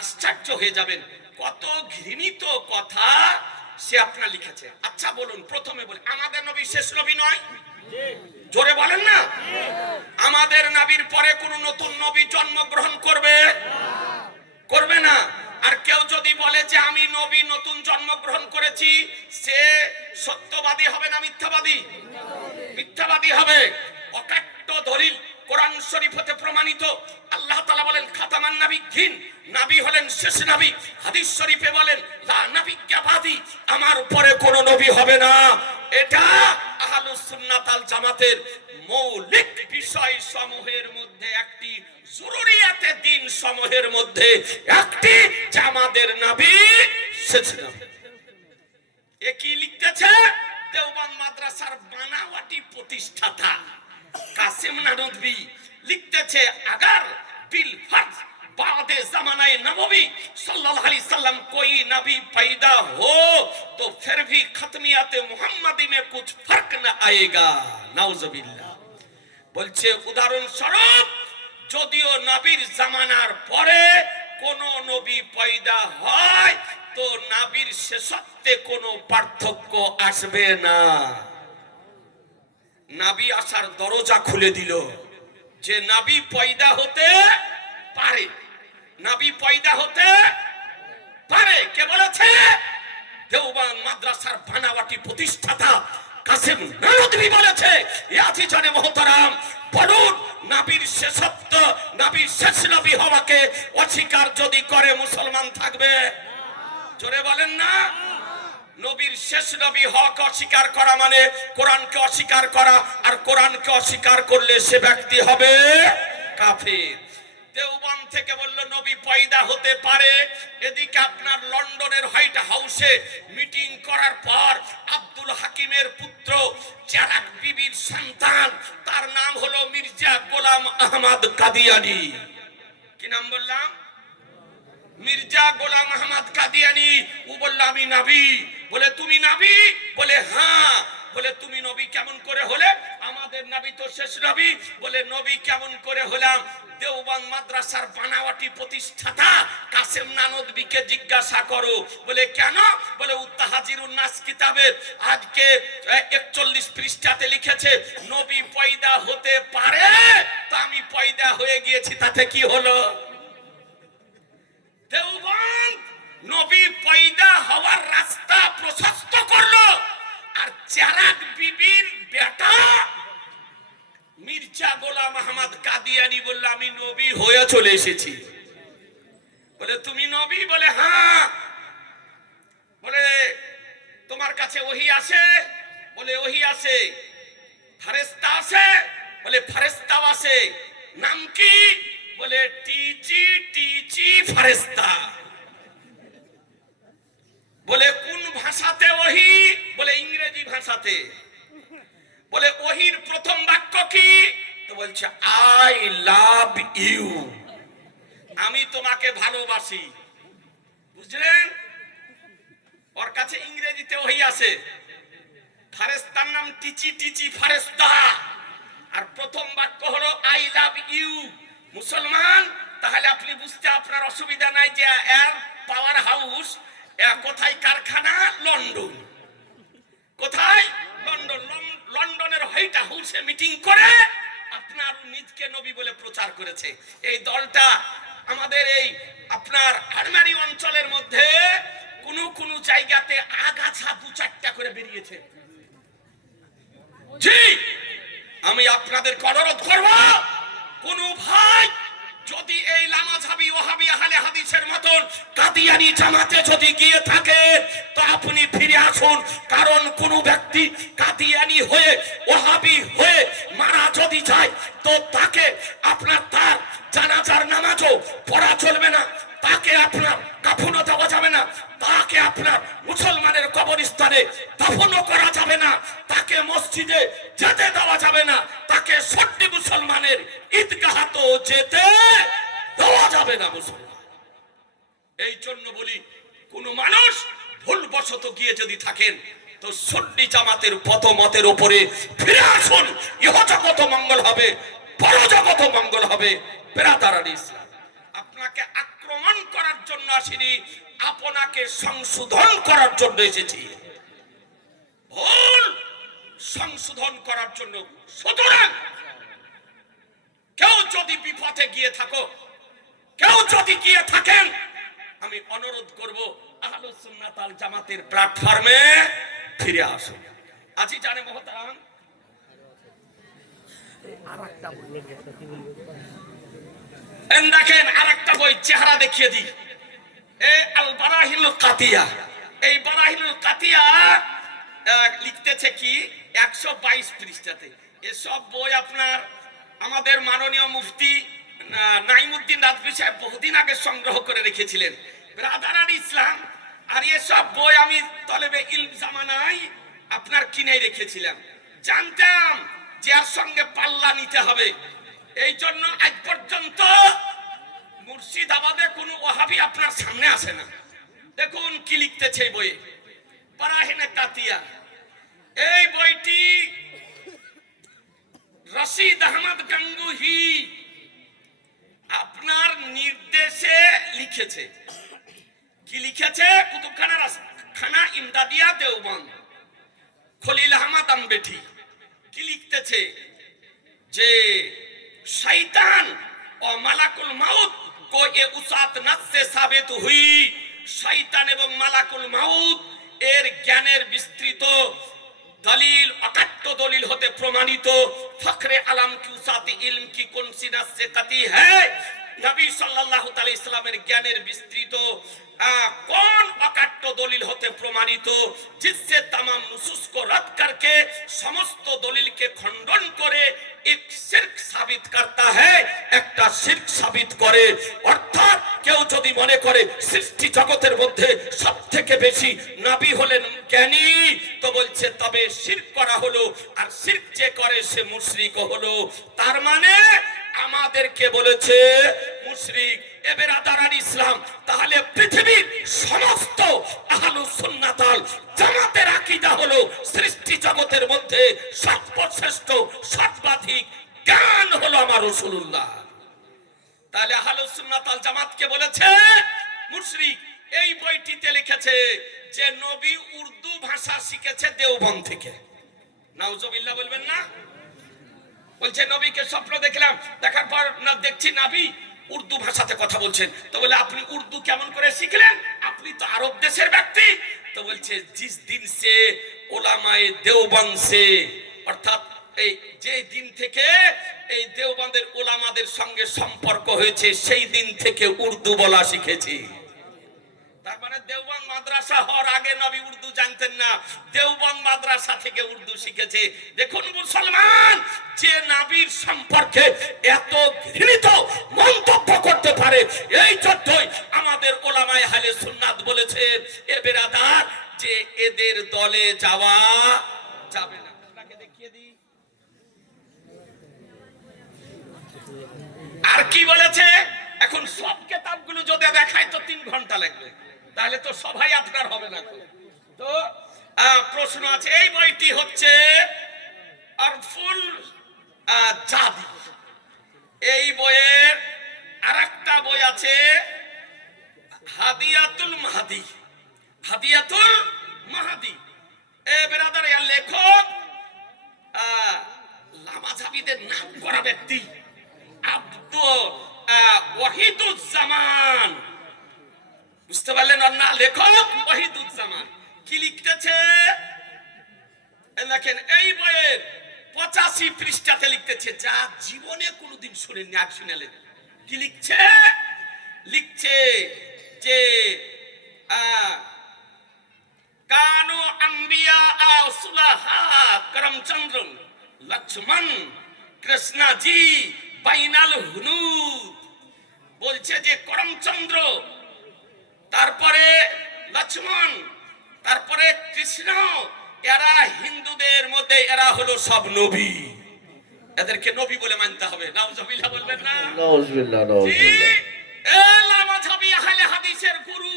আশ্চর্য হয়ে যাবেন, কত ঘৃণিত কথা সে আপনার লিখেছে। আচ্ছা বলুন, প্রথমে বলি আমাদের নবী শেষ নবী নয়? জোরে বলেন না। আমাদের নবীর পরে কোন নতুন নবী জন্মগ্রহণ করবে? করবে না। আর কেউ যদি বলে যে আমি নবী নতুন জন্মগ্রহণ করেছি, সে সত্যবাদী হবে না মিথ্যাবাদী? মিথ্যাবাদী হবে। অকাট্য দলিল কোরআন শরীফ হতে প্রমাণিত। আল্লাহ তাআলা বলেন খাতামান নাবিয়্যিন, নবী হলেন শেষ নবী। হাদিস শরীফে বলেন লা নাবিয়্যা বাদি, আমার পরে কোন নবী হবে না। এটা আহলুস সুন্নাত আল জামাতের মৌলিক বিষয় সমূহের মধ্যে একটি, জরুরিয়াতে দ্বীন সমূহের মধ্যে একটি, যে আমাদের নবী শেষ নবী। এ কি লিখতেছে? দেওবন্দ মাদ্রাসার বানাওয়াটি প্রতিষ্ঠাতা কাসিম নানুতুবি লিখতেছে, अगर बिल फर्ज बाद जमानाए नबवी सल्लल्लाहु अलैहि वसल्लम कोई नबी पैदा हो तो फिर भी खत्मियत मुहम्मदी में कुछ फर्क न आएगा। नाउजुबिल्लाह। বলছে উদাহরণ স্বরূপ, যদিও নবীর জামানার পরে কোন নবী পয়দা হয় তো নবীর শেষত্বে কোনো পার্থক্য আসবে না। নবী আসার দরজা খুলে দিল যে নবী পয়দা হতে পারে, নবী পয়দা হতে পারে। কে বলেছে? দেওবন্দ মাদ্রাসার বানাওয়াটি প্রতিষ্ঠাতা কাসিম নানুতুবি বলেছে। ইয়াজি জানে মোহতারাম, বলুন নবীর শেষত্ব, নবীর শেষ নবী হওয়াকে অস্বীকার যদি করে মুসলমান থাকবে? জোরে বলেন না। নবীর শেষ নবী হক অস্বীকার করা মানে কোরআনকে অস্বীকার করা, আর কোরআনকে অস্বীকার করলে সে ব্যক্তি হবে কাফের। দেওবন্দ থেকে বলল নবী পয়দা হতে পারে। এদিকে আপনার লন্ডনের হোয়াইট হাউসে মিটিং করার পর আব্দুল হাকিমের পুত্র চেরাক বিবির সন্তান, তার নাম হলো মির্জা গোলাম আহমদ কাদিয়ানি। কি নাম বললাম? মির্জা গোলাম আহমদ কাদিয়ানি। ও বলল আমি নবী। বলে তুমি নবী? বলে হ্যাঁ। বলে তুমি নবী কেমন করে হলে? আমাদের নবী তো শেষ নবী। বলে নবী কেমন করে হলাম? দেওবন্দ মাদ্রাসার বানাওয়াটি প্রতিষ্ঠাতা কাসেম নানদবিকে জিজ্ঞাসা করো। বলে কেন? বলে উত্তাহাজিরুন নাস কিতাবে আজকে 41 পৃষ্ঠাতে লিখেছে নবী পয়দা হতে পারে, তো আমি পয়দা হয়ে গিয়েছি, তাতে কি হলো? দেওবন্দ নবী পয়দা হওয়ার রাস্তা প্রশস্ত করলো, আর চেরাক বিবির বেটা মির্জা গোলাম আহমদ কাদিয়ানি বলল আমি নবী হয়ে চলে এসেছি। বলে তুমি নবী? বলে হ্যাঁ। বলে তোমার কাছে ওহী আছে? বলে ওহী আছে। ফেরেশতা আছে? বলে ফেরেশতাও আছে। নাম কি? বলে টিচি টিচি ফেরেশতা। বলে কোন ভাষাতে ওহী? বলে ইংরেজি ভাষাতে। বলে ওহীর প্রথম বাক্য কি? তো বলছে আই লাভ ইউ, আমি তোমাকে ভালোবাসি। বুঝলেন? ওর কাছে ইংরেজিতে ওহী আছে, ফেরেশতার নাম টিচি টিচি ফেরেশতা, আর প্রথম বাক্য হলো আই লাভ ইউ। মুসলমান, তাহলে আপনি বুঝতে আপনার অসুবিধা নাই যে এর পাওয়ার হাউস কোথায়? কারখানা লন্ডন। কোথায়? লন্ডন। লন্ডনের হোয়াইট হাউসে মিটিং করে আপনার নিজকে নবী বলে প্রচার করেছে। এই দলটা আমাদের এই আপনার আরমারি অঞ্চলের মধ্যে কোন জায়গাতে আগাছা 2-4টা করে বেরিয়েছে। জি, আমি আপনাদের অনুরোধ করব, কোন ভাই যদি এই লামাযহাবী ওয়াহাবী আহলে হাদিসের মতন কাদিয়ানি জামাতে যদি গিয়ে থাকে, তো আপনি ফিরে আসুন। কারণ কোন ব্যক্তি কাদিয়ানি হয়ে ওয়াহাবী হয়ে মারা যদি যায়, তো তাকে আপনার তার জানাজার নামাজও পড়া চলবে না, তাকে আপনার কাফনও দেওয়া যাবে না, তাকে আপনার মুসলমানের কবরস্থানে দাফনও করা যাবে না, তাকে মসজিদে যেতে দেওয়া যাবে না, তাকে সত্যি মুসলমানের ঈদগাহতেও যেতে দেওয়া যাবে না মুসলমান। এই জন্য বলি, কোন মানুষ ভুলবশত গিয়ে যদি থাকেন, তো সুন্নি জামাতের পথমতের উপরে ফিরে আসুন। ইহজগত মঙ্গল হবে, পরজগত মঙ্গল হবে। বেরাদারান ইসলাম, আপনাকে আক্রমণ করার জন্য আসিনি, আপনাকে সংশোধন করার জন্য এসেছি। ভুল সংশোধন করার জন্য। সুতরাং কেউ যদি বিপথে গিয়ে থাকো, কেউ যদি গিয়ে থাকেন, আমি অনুরোধ করব আহলুস সুন্নাত ওয়াল জামাতের প্ল্যাটফর্মে ফিরে আসুন। আজি জানে মহতারাম, দেখেন আরেকটা বই, চেহারা দেখিয়ে দিই, আল বারাহিনুল কাতিয়া। এই বারাহিনুল কাতিয়া লিখতেছে কি 122 পৃষ্ঠাতে। এসব বই আপনার আমাদের মাননীয় মুফতি নাইমুদ্দিন রাজভী সাহেব বহুদিন আগে সংগ্রহ করে রেখেছিলেন। ব্রাদারান ইসলাম, আর এসব বই আমি তলেবে ইলম জামানায় আপনার কিনে রেখেছিলাম। জানতাম যে এর সঙ্গে পাল্লা নিতে হবে, এই জন্য আজ পর্যন্ত মুর্শিদাবাদে কোনো ওয়াহাবি আপনার সামনে আসে না। দেখুন কি লিখতেছে এই বইয়ে, বারাহিনে কাতিয়া। এই বইটি রশিদ আহমদ গঙ্গুহি আপনার নির্দেশে লিখেছে। কি লিখেছে? কুতুবখানা খানা ইমদাদিয়া দেওবন্দ, খলিল আহমদ আম্বেঠি। কি লিখতেছে? যে শয়তান ও মালাকুল মাউত को ये उसात नस से साबित हुई। শয়তান এবং মালাকুল মাউত এর জ্ঞানের বিস্তৃত দলিল, অকাট্য দলিল হতে প্রমাণিত। ফখরে আলম কি উসাতি ইলম কি কোন সি নস সে কাতি है? নবী সাল্লাল্লাহু তাআলা ইসলামের জ্ঞানের বিস্তৃত कौन अकाट्य दलिल होते प्रमाणित जिससे तमाम नुसूस को रद्द करके समस्त दलिल के खंडन करे एक शिर्क साबित करता है একটা শিরক সাবিত করে অর্থাৎ কেউ যদি মনে করে সৃষ্টি জগতের মধ্যে সবথেকে বেশি নবী হলেন জ্ঞানী তো বলছে তবে শিরক করা হলো আর শিরক যে করে সে মুশরিক হলো তার মানে আমাদেরকে বলেছে মুশরিক এ বেরাদারান ইসলাম তাহলে পৃথিবীর সমস্ত আহলুস সুন্নাত ওয়াল জামাতের আকীদা হলো সৃষ্টি জগতের মধ্যে সর্বশ্রেষ্ঠ সর্বাধিক জ্ঞান হলো আমার রাসূলুল্লাহ তাহলে আহলুস সুন্নাত ওয়াল জামাতকে বলেছে মুশরিক এই বইটিতে লিখেছে যে নবী উর্দু ভাষা শিখেছে দেওবন্দ থেকে নাউজুবিল্লাহ বলবেন না বলছে নবীকে স্বপ্ন দেখলাম দেখার পর না দেখছি নবী উর্দু ভাষাতে কথা বলছেন তো বলে আপনি উর্দু কেমন করে শিখলেন আপনি তো আরব দেশের ব্যক্তি তো বলছে जिस दिन से উলামায়ে দেওবন্দ से অর্থাৎ এই যে দিন থেকে এই দেওবন্দের উলামাদের সঙ্গে সম্পর্ক হয়েছে সেই দিন থেকে উর্দু বলা শিখেছি তার মানে দেওবন্দ মাদ্রাসা হওয়ার আগে নবী উর্দু জানতেন না দেওবন্দ মাদ্রাসা থেকে উর্দু শিখেছে দেখুন মুসলমান যে নবীর সম্পর্কে এত ঘৃণিত মন্তব্য করতে পারে এই জন্যই আমাদের উলামায়ে আহলে সুন্নাত বলেছেন এ বেরাদার যে এদের দলে যাওয়া যাবে না আপনাকে দেখিয়ে দিই আর কি বলেছে এখন সব কিতাবগুলো যদি দেখাই তো 3 ঘন্টা লাগবে তাহলে তো সবাই আপনার হবে না তো প্রশ্ন আছে এই বইটি হচ্ছে আরফুল জাদি এই বইয়ের আরেকটা বই আছে হাদিয়াতুল মাহদি হাদিয়াতুল মাহদি এ বেরাদার এর লেখক লামাযাবিদের নাম করা ব্যক্তি আব্দুল ওয়াহিদুজ্জামান বুঝতে পারলেন না লেখক ওয়াহিদুজ্জামান কি লিখতেছে দেখেন এই বইয়ের 85 পৃষ্ঠাতে লিখতেছে যা জীবনে কোনোদিন শুনেননি আজ শুনলেন কি লিখছে লিখছে যে কানু আম্বিয়া সুলাহা করমচন্দ্র লক্ষ্মণ কৃষ্ণজি বাইনাল হুনুদ বলছে যে করমচন্দ্র তারপরে লক্ষ্মণ তারপরে কৃষ্ণ এরা হিন্দুদের মধ্যে এরা হলো সব নবী এদেরকে নবী বলে মানতে হবে নাউজুবিল্লাহ বলবেন না নাউজুবিল্লাহ নাউজুবিল্লাহ এই লামাযাবি আহলে হাদিসের গুরু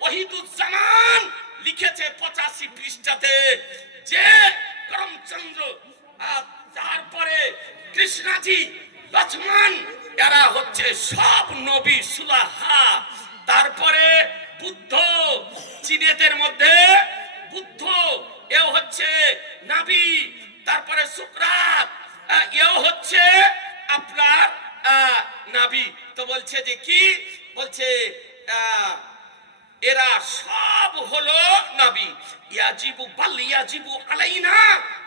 ওয়াহিদুজ্জামান লিখেছে 85 পৃষ্ঠাতে যে করমচন্দ্র তারপরে কৃষ্ণজি লক্ষ্মণ এরা হচ্ছে সব নবী সুলাহা তারপরে বুদ্ধ চীনেদের মধ্যে বুদ্ধ এও হচ্ছে নবী তারপরে সুকরাত এও হচ্ছে আপনার নবী তো বলছে যে কি বলছে এরা সব হলো নবী ইয়াজিবু বাল ইয়াজিবু আলাইনা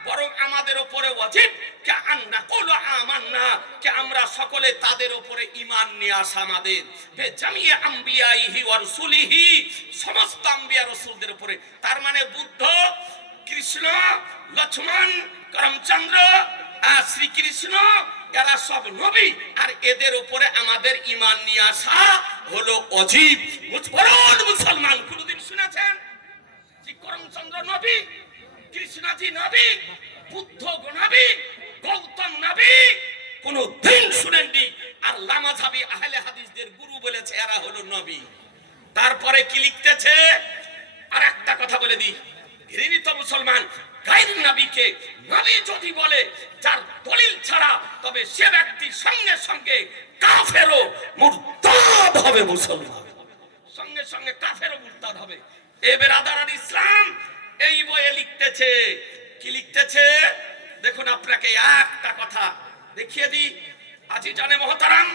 বরং আমাদের উপরে ওয়াজিব কে আন্না কুলু আমান্না কে আমরা সকলে তাদের উপরে ঈমান নিয়ে আসা আমাদের বে জামিয়ে আম্বিয়াইহি ওয়া রাসূলিহি সমস্ত আম্বিয়া রাসূলদের উপরে তার মানে বুদ্ধ কৃষ্ণ লক্ষ্মণ করমচন্দ্র শ্রীকৃষ্ণ এরা সব নবী আর এদের উপরে আমাদের ঈমান নিয়ে আসা হলো ওয়াজিব বলুন মুসলমান কোনদিন শুনেছেন যে করমচন্দ্র নবী কৃষ্ণজি নবী বুদ্ধ নবী গৌতম নবী কোন দিন শুনেননি আর লামাযাবি আহলে হাদিসদের গুরু বলেছে এরা হলো নবী তারপরে কি লিখতেছে আর একটা কথা বলে দিই ঘৃণিত মুসলমান গায়র নবীকে নবী যদি বলে যার দলিল ছাড়া তবে সে ব্যক্তি সঙ্গে সঙ্গে কাফের ও মুরতাদ হবে মুসলমান সঙ্গে সঙ্গে কাফের ও মুরতাদ হবে এ বেরাদারান ইসলাম এই বইয়ে লিখতেছে কি লিখতেছে দেখুন আপনাকে একটা কথা দেখিয়ে দিই আজি জানে মহতারাম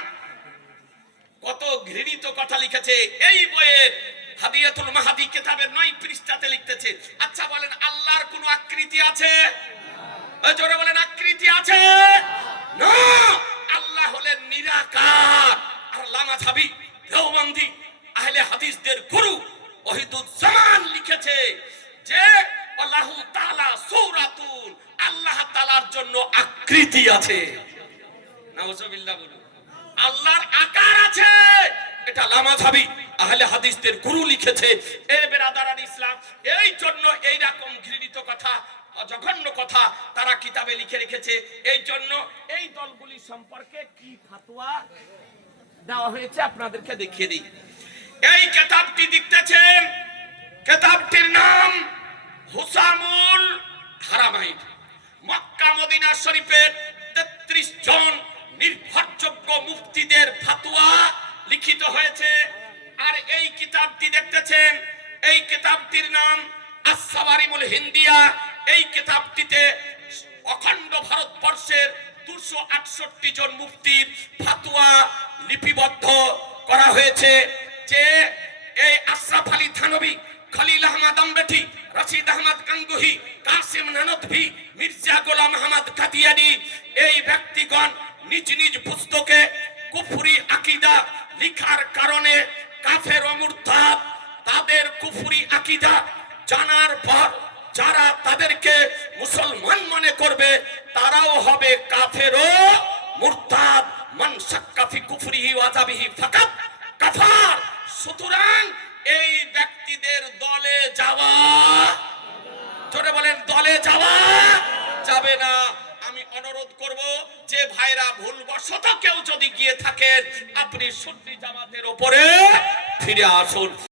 কত ঘৃণিত কথা লিখেছে এই বইয়ের হাদিয়াতুল মাহদি কিতাবের 9 পৃষ্ঠাতে লিখতেছে আচ্ছা বলেন আল্লাহর কোন আকৃতি আছে জোরে বলেন আকৃতি আছে না আল্লাহ হলেন নিরাকার আর লামাযাবি দেওবন্দি আহলে হাদিসদের গুরু ওয়াহিদুজ্জামান লিখেছে যে আল্লাহু তাআলা সূরাতুন, আল্লাহ তাআলার জন্য আকৃতি আছে। নাউজুবিল্লাহ বলুন, আল্লাহর আকার আছে। এটা লামাযহাবী আহলে হাদিসদের গুরু লিখেছে। এ বেরাদারান ইসলাম, এই জন্য এই রকম ঘৃণিত কথা, জঘন্য কথা তারা কিতাবে লিখে রেখেছে। এই জন্য এই দলগুলি সম্পর্কে কি ফতোয়া দেওয়া হয়েছে আপনাদেরকে দেখিয়ে দিই। এই কিতাবটি দেখতেছেন, কিতাবটির নাম হুসামুল হারামাইন। মক্কা মদিনা শরীফের 33 জন নির্ভরযোগ্য মুফতিদের ফতোয়া লিখিত হয়েছে। আর এই কিতাবটি দেখতেছেন, এই কিতাবটির নাম আস-সাওয়ারিমুল হিন্দিয়া। এই কিতাবটিতে অখণ্ড ভারতবর্ষের 268 জন মুফতির ফতোয়া লিপিবদ্ধ করা হয়েছে। যে এই আশরাফ আলী থানভী, খলিল আহমদ আম্বেঠি, রশিদ আহমদ গাঙ্গুহি, কাসিম নানভী, মির্জা গোলাম আহমদ কাদিয়ানি, এই ব্যক্তিগণ নিজ নিজ পুস্তকে কুফরি আকীদা লিখার কারণে কাফের ও মুরতাদ, তাদের কুফরি আকীদা জানার পর যারা তাদেরকে মুসলমান মনে করবে তারাও হবে কাফের ও মুরতাদ। মান শাক্কা ফি কুফরিহি ওয়া আযাবিহি ফাকাত কাফার। সুতরাং এই ব্যক্তিদের দলে যাওয়া, জোরে বলেন, দলে যাওয়া যাবে না। আমি অনুরোধ করব যে ভাইরা ভুলবশত কেউ যদি গিয়ে থাকেন, আপনি সুন্নি জামাতের উপরে ফিরে আসুন।